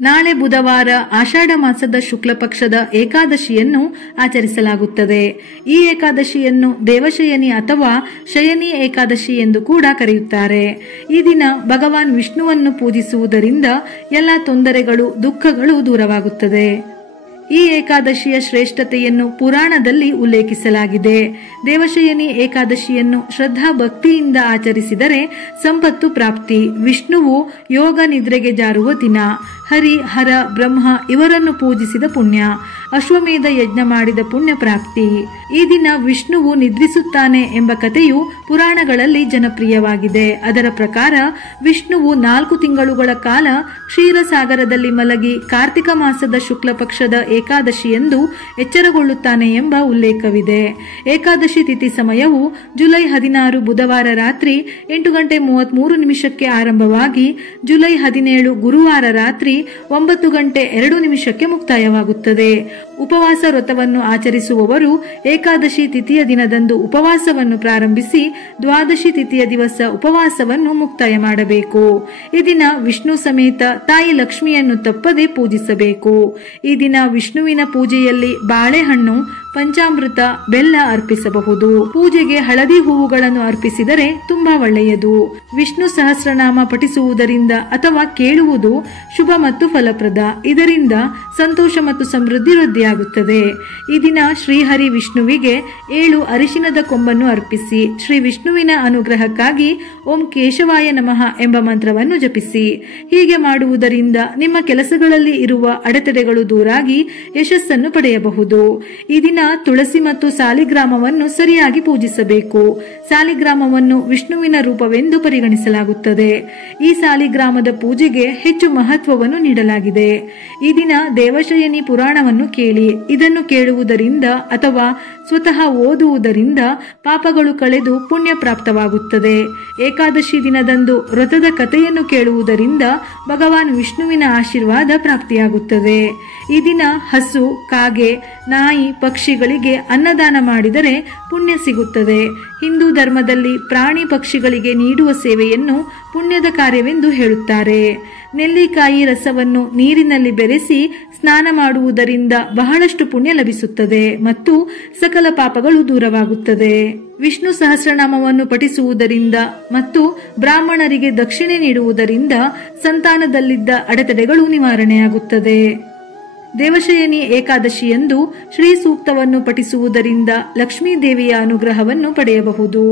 ನಾಳೆ ಬುಧವಾರ ಆಷಾಢ ಮಾಸದ ಶುಕ್ಲ ಪಕ್ಷದ ಏಕಾದಶಿಯನ್ನು ಆಚರಿಸಲಾಗುತ್ತದೆ. ಈ ಏಕಾದಶಿಯನ್ನು ದೇವಶಯನಿ ಅಥವಾ ಶಯನಿ ಏಕಾದಶಿ ಎಂದು ಕೂಡ ಕರೆಯುತ್ತಾರೆ. ಈ ದಿನ ಭಗವಾನ್ ವಿಷ್ಣುವನ್ನು ಪೂಜಿಸುವುದರಿಂದ ಎಲ್ಲ ತೊಂದರೆಗಳು, ದುಃಖಗಳು ದೂರವಾಗುತ್ತದೆ. ಈ ಏಕಾದಶಿಯ ಶ್ರೇಷ್ಠತೆಯನ್ನು ಪುರಾಣದಲ್ಲಿ ಉಲ್ಲೇಖಿಸಲಾಗಿದೆ. ದೇವಶಯನಿ ಏಕಾದಶಿಯನ್ನು ಶ್ರದ್ಧಾ ಭಕ್ತಿಯಿಂದ ಆಚರಿಸಿದರೆ ಸಂಪತ್ತು ಪ್ರಾಪ್ತಿ. ವಿಷ್ಣುವು ಯೋಗ ನಿದ್ರೆಗೆ ಜಾರುವ ದಿನ. ಹರಿ, ಹರ, ಬ್ರಹ್ಮ ಇವರನ್ನು ಪೂಜಿಸಿದ ಪುಣ್ಯ. ಅಶ್ವಮೇಧ ಯಜ್ಞ ಮಾಡಿದ ಪುಣ್ಯ ಪ್ರಾಪ್ತಿ. ಈ ದಿನ ವಿಷ್ಣುವು ನಿದ್ರಿಸುತ್ತಾನೆ ಎಂಬ ಕಥೆಯು ಪುರಾಣಗಳಲ್ಲಿ ಜನಪ್ರಿಯವಾಗಿದೆ. ಅದರ ಪ್ರಕಾರ ವಿಷ್ಣುವು 4 ತಿಂಗಳುಗಳ ಕಾಲ ಕ್ಷೀರಸಾಗರದಲ್ಲಿ ಮಲಗಿ ಕಾರ್ತಿಕ ಮಾಸದ ಶುಕ್ಲ ಪಕ್ಷದ ಏಕಾದಶಿಯೆಂದು ಎಚ್ಚರಗೊಳ್ಳುತ್ತಾನೆ ಎಂಬ ಉಲ್ಲೇಖವಿದೆ. ಏಕಾದಶಿ ತಿಥಿ ಸಮಯವು ಜುಲೈ 16 ಬುಧವಾರ ರಾತ್ರಿ 8:33 ಆರಂಭವಾಗಿ ಜುಲೈ 17 ಗುರುವಾರ ರಾತ್ರಿ 9:02 ಮುಕ್ತಾಯವಾಗುತ್ತದೆ. ಉಪವಾಸ ವ್ರತವನ್ನು ಆಚರಿಸುವವರು ಏಕಾದಶಿ ತಿಥಿಯ ದಿನದಂದು ಉಪವಾಸವನ್ನು ಪ್ರಾರಂಭಿಸಿ ದ್ವಾದಶಿ ತಿಥಿಯ ದಿವಸ ಉಪವಾಸವನ್ನು ಮುಕ್ತಾಯ ಮಾಡಬೇಕು. ಈ ದಿನ ವಿಷ್ಣು ಸಮೇತ ತಾಯಿ ಲಕ್ಷ್ಮಿಯನ್ನು ತಪ್ಪದೆ ಪೂಜಿಸಬೇಕು. ಈ ದಿನ ವಿಷ್ಣುವಿನ ಪೂಜೆಯಲ್ಲಿ ಬಾಳೆಹಣ್ಣು, ಪಂಚಾಮೃತ, ಬೆಲ್ಲ ಅರ್ಪಿಸಬಹುದು. ಪೂಜೆಗೆ ಹಳದಿ ಹೂವುಗಳನ್ನು ಅರ್ಪಿಸಿದರೆ ತುಂಬಾ ಒಳ್ಳೆಯದು. ವಿಷ್ಣು ಸಹಸ್ರನಾಮ ಪಠಿಸುವುದರಿಂದ ಅಥವಾ ಕೇಳುವುದು ಶುಭ ಮತ್ತು ಫಲಪ್ರದ. ಇದರಿಂದ ಸಂತೋಷ ಮತ್ತು ಸಮೃದ್ಧಿ ವೃದ್ಧಿಯಾಗುತ್ತದೆ. ಈ ದಿನ ಶ್ರೀಹರಿ ವಿಷ್ಣುವಿಗೆ 7 ಅರಿಶಿನದ ಕೊಂಬನ್ನು ಅರ್ಪಿಸಿ ಶ್ರೀ ವಿಷ್ಣುವಿನ ಅನುಗ್ರಹಕ್ಕಾಗಿ ಓಂ ಕೇಶವಾಯ ನಮಃ ಎಂಬ ಮಂತ್ರವನ್ನು ಜಪಿಸಿ. ಹೀಗೆ ಮಾಡುವುದರಿಂದ ನಿಮ್ಮ ಕೆಲಸಗಳಲ್ಲಿ ಇರುವ ಅಡೆತಡೆಗಳು ದೂರಾಗಿ ಯಶಸ್ಸನ್ನು ಪಡೆಯಬಹುದು. ಈ ದಿನ ತುಳಸಿ ಮತ್ತು ಸಾಲಿಗ್ರಾಮವನ್ನು ಸರಿಯಾಗಿ ಪೂಜಿಸಬೇಕು. ಸಾಲಿಗ್ರಾಮವನ್ನು ವಿಷ್ಣುವಿನ ರೂಪವೆಂದು ಪರಿಗಣಿಸಲಾಗುತ್ತದೆ. ಈ ಸಾಲಿಗ್ರಾಮದ ಪೂಜೆಗೆ ಹೆಚ್ಚು ಮಹತ್ವವನ್ನು ನೀಡಲಾಗಿದೆ. ಈ ದಿನ ದೇವಶಯನಿ ಪುರಾಣವನ್ನು ಕೇಳಿ. ಇದನ್ನು ಕೇಳುವುದರಿಂದ ಅಥವಾ ಸ್ವತಃ ಓದುವುದರಿಂದ ಪಾಪಗಳು ಕಳೆದು ಪುಣ್ಯ ಪ್ರಾಪ್ತವಾಗುತ್ತದೆ. ಏಕಾದಶಿ ದಿನದಂದು ವ್ರತದ ಕಥೆಯನ್ನು ಕೇಳುವುದರಿಂದ ಭಗವಾನ್ ವಿಷ್ಣುವಿನ ಆಶೀರ್ವಾದ ಪ್ರಾಪ್ತಿಯಾಗುತ್ತದೆ. ಈ ದಿನ ಹಸು, ಕಾಗೆ, ನಾಯಿ, ಪಕ್ಷಿಗಳಿಗೆ ಅನ್ನದಾನ ಮಾಡಿದರೆ ಪುಣ್ಯ ಸಿಗುತ್ತದೆ. ಹಿಂದೂ ಧರ್ಮದಲ್ಲಿ ಪ್ರಾಣಿ ಪಕ್ಷಿಗಳಿಗೆ ನೀಡುವ ಸೇವೆಯನ್ನು ಪುಣ್ಯದ ಕಾರ್ಯವೆಂದು ಹೇಳುತ್ತಾರೆ. ನೆಲ್ಲಿಕಾಯಿ ರಸವನ್ನು ನೀರಿನಲ್ಲಿ ಬೆರೆಸಿ ಸ್ನಾನ ಮಾಡುವುದರಿಂದ ಬಹಳಷ್ಟು ಪುಣ್ಯ ಲಭಿಸುತ್ತದೆ ಮತ್ತು ಸಕಲ ಪಾಪಗಳು ದೂರವಾಗುತ್ತದೆ. ವಿಷ್ಣು ಸಹಸ್ರನಾಮವನ್ನು ಪಠಿಸುವುದರಿಂದ ಮತ್ತು ಬ್ರಾಹ್ಮಣರಿಗೆ ದಕ್ಷಿಣೆ ನೀಡುವುದರಿಂದ ಸಂತಾನದಲ್ಲಿದ್ದ ಅಡೆತಡೆಗಳು ನಿವಾರಣೆಯಾಗುತ್ತದೆ. ದೇವಶಯನಿ ಏಕಾದಶಿಯಂದು ಶ್ರೀ ಸೂಕ್ತವನ್ನು ಪಠಿಸುವುದರಿಂದ ಲಕ್ಷ್ಮೀ ದೇವಿಯ ಅನುಗ್ರಹವನ್ನು ಪಡೆಯಬಹುದು.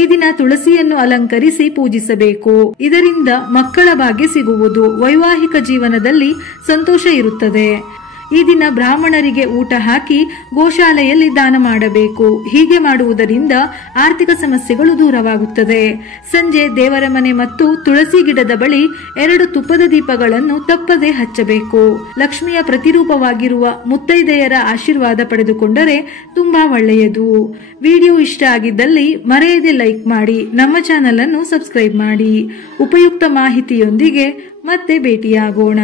ಈ ದಿನ ತುಳಸಿಯನ್ನು ಅಲಂಕರಿಸಿ ಪೂಜಿಸಬೇಕು. ಇದರಿಂದ ಮಕ್ಕಳ ಭಾಗ್ಯ ಸಿಗುವುದು. ವೈವಾಹಿಕ ಜೀವನದಲ್ಲಿ ಸಂತೋಷ ಇರುತ್ತದೆ. ಈ ದಿನ ಬ್ರಾಹ್ಮಣರಿಗೆ ಊಟ ಹಾಕಿ ಗೋಶಾಲೆಯಲ್ಲಿ ದಾನ ಮಾಡಬೇಕು. ಹೀಗೆ ಮಾಡುವುದರಿಂದ ಆರ್ಥಿಕ ಸಮಸ್ಯೆಗಳು ದೂರವಾಗುತ್ತದೆ. ಸಂಜೆ ದೇವರ ಮನೆ ಮತ್ತು ತುಳಸಿ ಗಿಡದ ಬಳಿ 2 ತುಪ್ಪದ ದೀಪಗಳನ್ನು ತಪ್ಪದೆ ಹಚ್ಚಬೇಕು. ಲಕ್ಷ್ಮಿಯ ಪ್ರತಿರೂಪವಾಗಿರುವ ಮುತ್ತೈದೆಯರ ಆಶೀರ್ವಾದ ಪಡೆದುಕೊಂಡರೆ ತುಂಬಾ ಒಳ್ಳೆಯದು. ವಿಡಿಯೋ ಇಷ್ಟ ಆಗಿದ್ದಲ್ಲಿ ಮರೆಯದೆ ಲೈಕ್ ಮಾಡಿ, ನಮ್ಮ ಚಾನೆಲ್ ಅನ್ನು ಸಬ್ಸ್ಕ್ರೈಬ್ ಮಾಡಿ. ಉಪಯುಕ್ತ ಮಾಹಿತಿಯೊಂದಿಗೆ ಮತ್ತೆ ಭೇಟಿಯಾಗೋಣ.